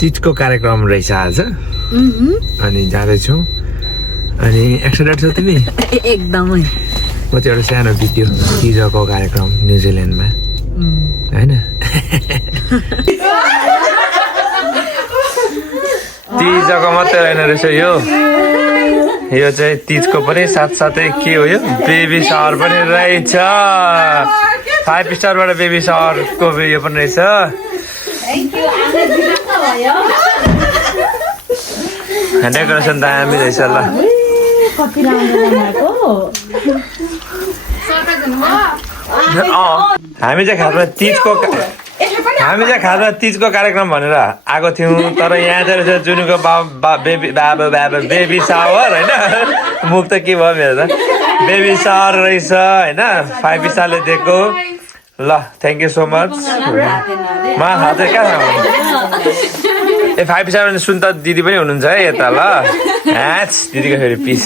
तीजको कार्यक्रम रहेछ आज अनि जाँदैछौँ अनि एक्साइटेड छौ तिमी एकदमै म चाहिँ एउटा सानो भिडियो तीजको कार्यक्रम न्युजिल्यान्डमा हैन तीजको मात्रै होइन रहेछ यो चाहिँ तीजको पनि साथसाथै के हो यो बेबी सावर पनि रहेछ 5 स्टारबाट बेबी सावरको यो पनि रहेछ डेकोरेसन दामी रहेछ ल हामी चाहिँ खासमा तीजको कार्यक्रम भनेर आएको थियौँ तर यहाँ चाहिँ रहेछ जुनुको बेबी सावर होइन मुख त के भयो मेरो त बेबी सावर रहेछ होइन 5 स्टारले दिएको ल थ्याङ्क यू सो मच मा हात कहाँ ए 5 स्टार भने सुन त दिदी पनि हुनुहुन्छ है यता ल दिदीको फेरि पिस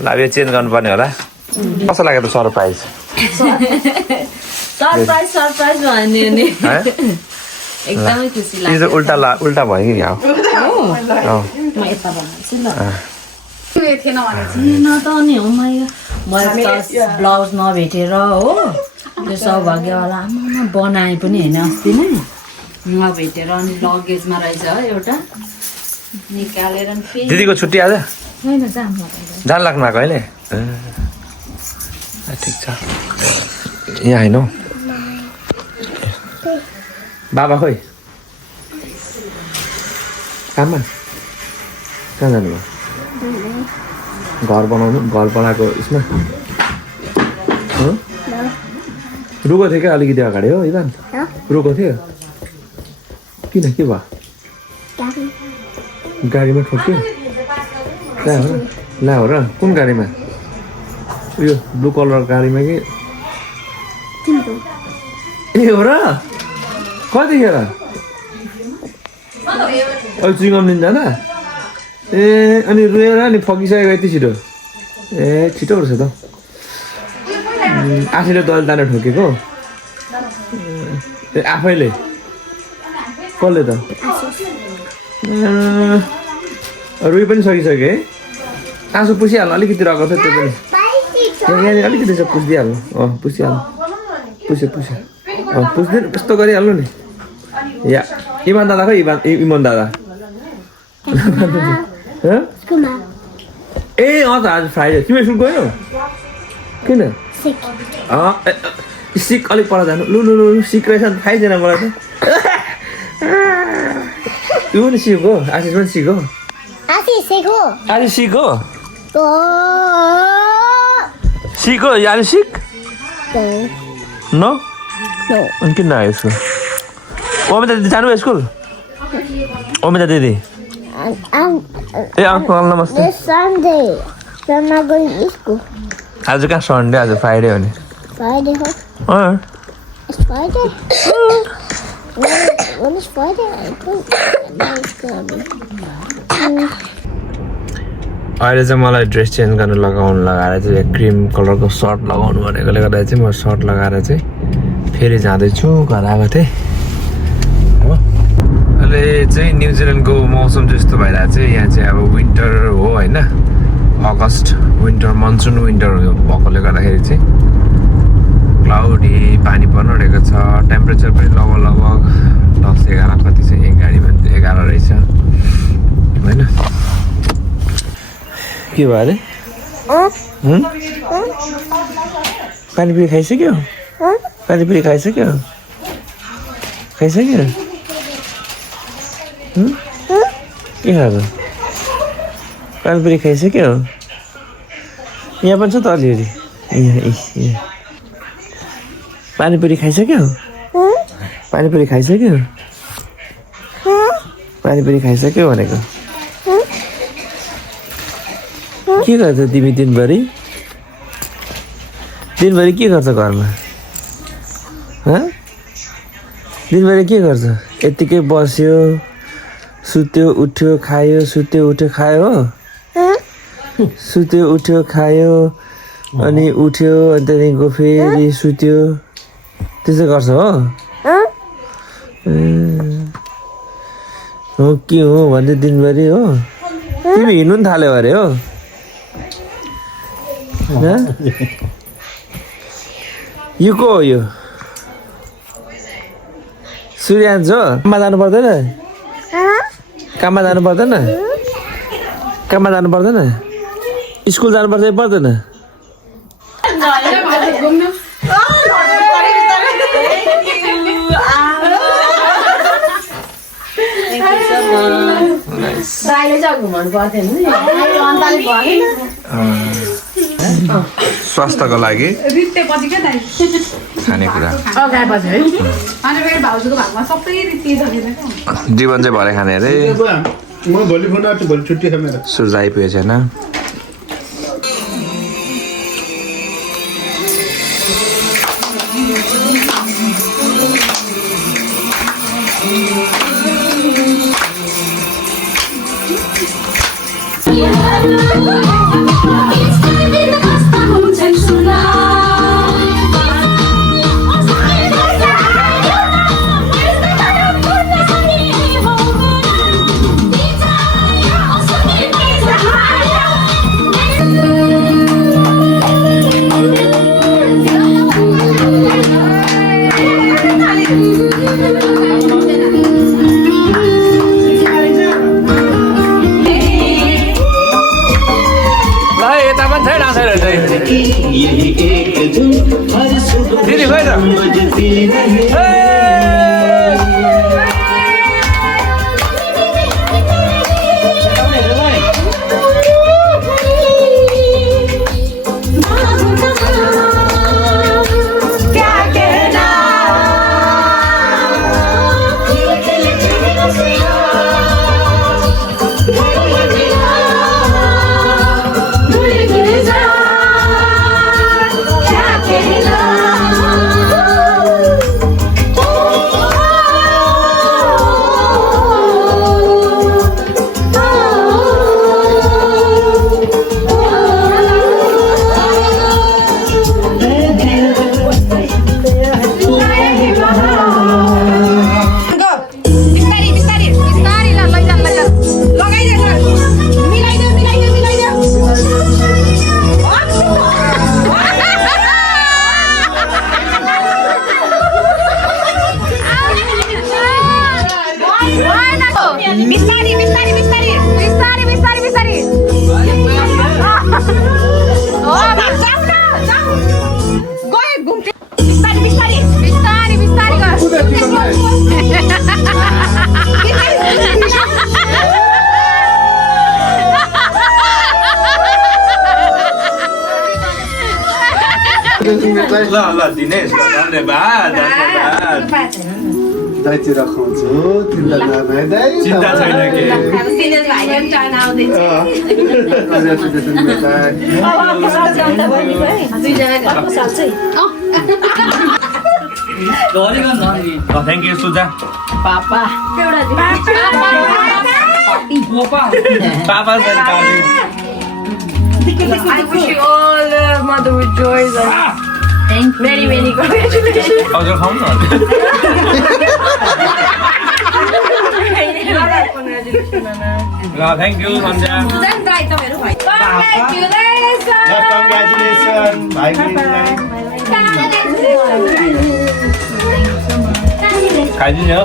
ल यो चेन्ज गर्नुपर्ने होला कस्तो लाग्यो त सरप्राइज सरप्राइज भन्यो नि एकदमै खुसी लाग्यो उल्टा भयो कि यहाँ म यता बनाउँछु ल न त नि हो मैले ब्लाउज नभेटेर हो त्यो सौभाग्यवाला आमा बनाए पनि होइन अस्ति नै नभेटेर अनि लगेजमा रहेछ एउटा निकालेर दिदीको छुट्टी आज होइन जान लाग्नु भएको अहिले ठिक छ यहाँ होइन बाबा खोइ काममा कहाँ जानुभयो घर बनाएको यसमा रुको थियो क्या अलिकति अगाडि हो इभान रुको थियो किन के भयो गाडीमा ठोक्यो ला हो र कुन गाडीमा उयो ब्लू कलर गाडीमा कि ए हो र कतिखेर अहिले चुइङम लिन जाँदा ए अनि रोएर अनि फकिसकेको यति छिटो ए छिटो रहेछ त आफैले दल तानेर ठोकेको ए आफैले कसले त रुई पनि सकिसक्यो है आँसु पुसिहाल्नु अलिकति रहेको थियो त्यो पनि यहाँनिर अलिकति चाहिँ पुसिदिइहाल्नु पुसिहाल्नु पुस्यो पुस्दैन यस्तो गरिहाल्नु नि या इमान दादा खै इमान दादा ए त आज फ्राइडे तिमी स्कुल गयो किन सिक अलिक पर जानु लु सिक रहेछ थाहै छैन मलाई त यो पनि सिक हो आशिष पनि सिक हो आशिष सिक हो सिक हो आशिष सिक न अनि किन नआयो स्कुल ओमिता दिदी जानु स्कुल ओमिता दिदी ए अङ्कल नमस्ते आज कहाँ सन्डे आज फ्राइडे हो नि अहिले चाहिँ मलाई ड्रेस चेन्ज गर्नु लगाएर चाहिँ क्रिम कलरको सर्ट लगाउनु भनेकोले गर्दा चाहिँ म सर्ट लगाएर चाहिँ फेरि जाँदैछु घर आएको थिएँ हो अहिले चाहिँ न्युजिल्यान्डको मौसम जस्तो भइरहेको चाहिँ यहाँ चाहिँ अब विन्टर हो होइन अगस्त विन्टर मनसुन विन्टर भएकोले गर्दाखेरि चाहिँ क्लाउडी पानी पर्न रहेको छ टेम्परेचर पनि लगभग 10-11 कति चाहिँ एक गाडीमा 11 रहेछ होइन के भयो अरे पानीपुरी खाइसक्यो पानीपुरी खाइसक्यो के खाएको पानीपुरी खाइसक्यो यहाँ पनि छ त अलिअलि यहाँ पानीपुरी खाइसक्यो पानीपुरी खाइसक्यो भनेको के गर्छ तिमी दिनभरि के गर्छ घरमा दिनभरि के गर्छ यत्तिकै बस्यो सुत्यो उठ्यो खायो सुत्यो उठ्यो खायो हो सुत्यो उठ्यो खायो अनि उठ्यो अनि त्यहाँदेखिको फेरि सुत्यो त्यसो गर्छ हो हो के हो भन्दै दिनभरि हो तिमी हिँड्नु नि थाल्यो अरे हो यो को हो यो सूर्यान्श हो काममा जानु पर्दैन काममा जानु पर्दैन काममा जानु पर्दैन स्कुल जानु पर्छ पर्दैन स्वास्थ्यको लागि खानेकुरा जीवन चाहिँ भरे खाने अरे सूर्य आइपुगेको छैन दिदी खोइ त ल दिनेश धन्यवाद दाइतिर खुवाउँछु चिन्ता छैन के थ्याङ्क यू सुजा पापा पापा I wish you all mother with joys and Thank you. many, many congratulations. हजुर खाउँ न Congratulations, Nana. ल थ्याङ्क यू सन्ध्या कङ्ग्रेचुलेसन भाइ बहिनीलाई खाइदिने हो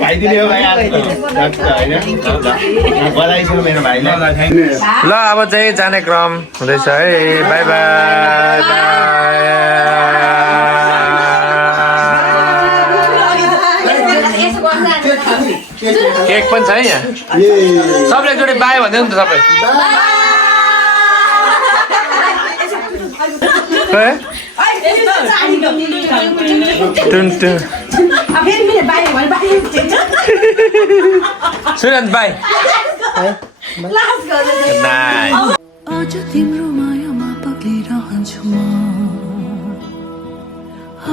खाइदिने हो भाइ बधाई छ मेरो भाइलाई ल अब चाहिँ जाने क्रम हुँदैछ है बाई केक पनि छ है यहाँ सबले एकचोटि बाई भन्दै नि त सबै सुरज बाई आज तिम्रो मायामा पक्लिरहन्छु म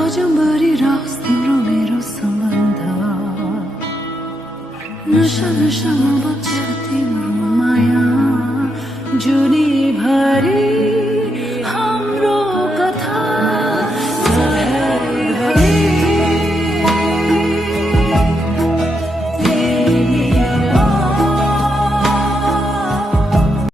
आजभरि रहोस् तिम्रो मेरो सम्बन्ध नशा नशामा बग्छ तिम्रो माया जुनी भरि